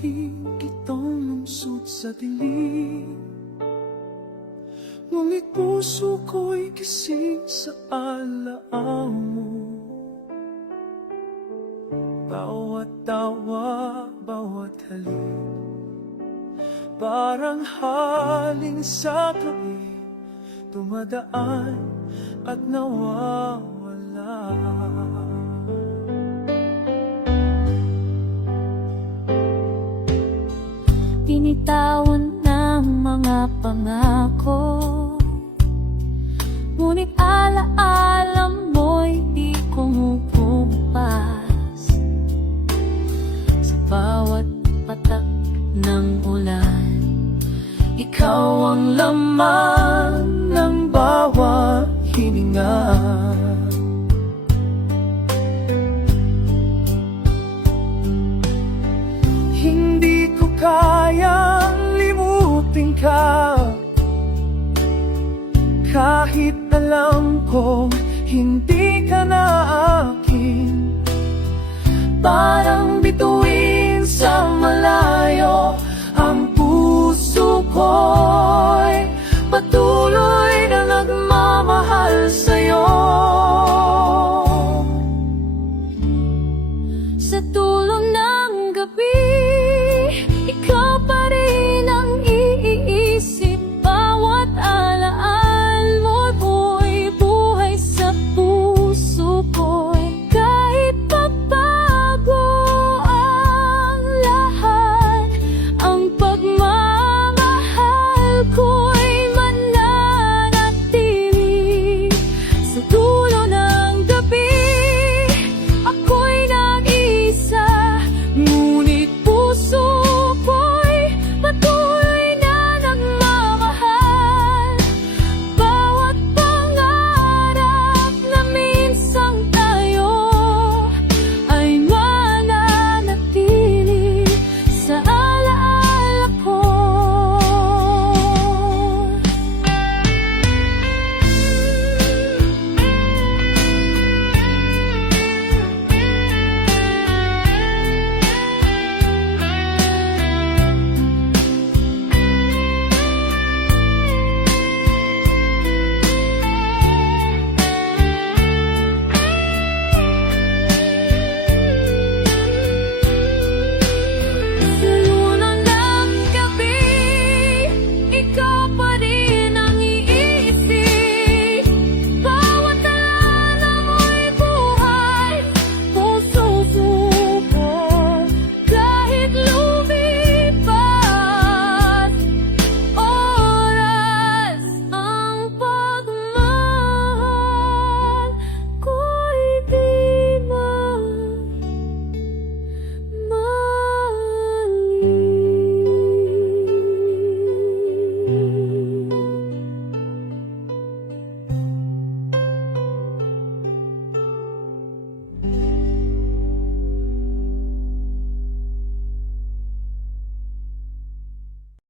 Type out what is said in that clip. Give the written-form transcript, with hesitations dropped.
itong lungsod sa dilim, ngunit puso ko'y gising sa alaala mo. Bawat tawa, bawat halik, parang haling sa gabi, dumadaan at nawawala. Binitawan ng mga pangako, ngunit alaala mo'y di kumukumpas. Sa bawat patak ng ulan, Ikaw ang laman ng bawat hininga. Hindi ko kayang limutin ka, kahit alam kong hindi ka na akin. Parang bituin sa malayo,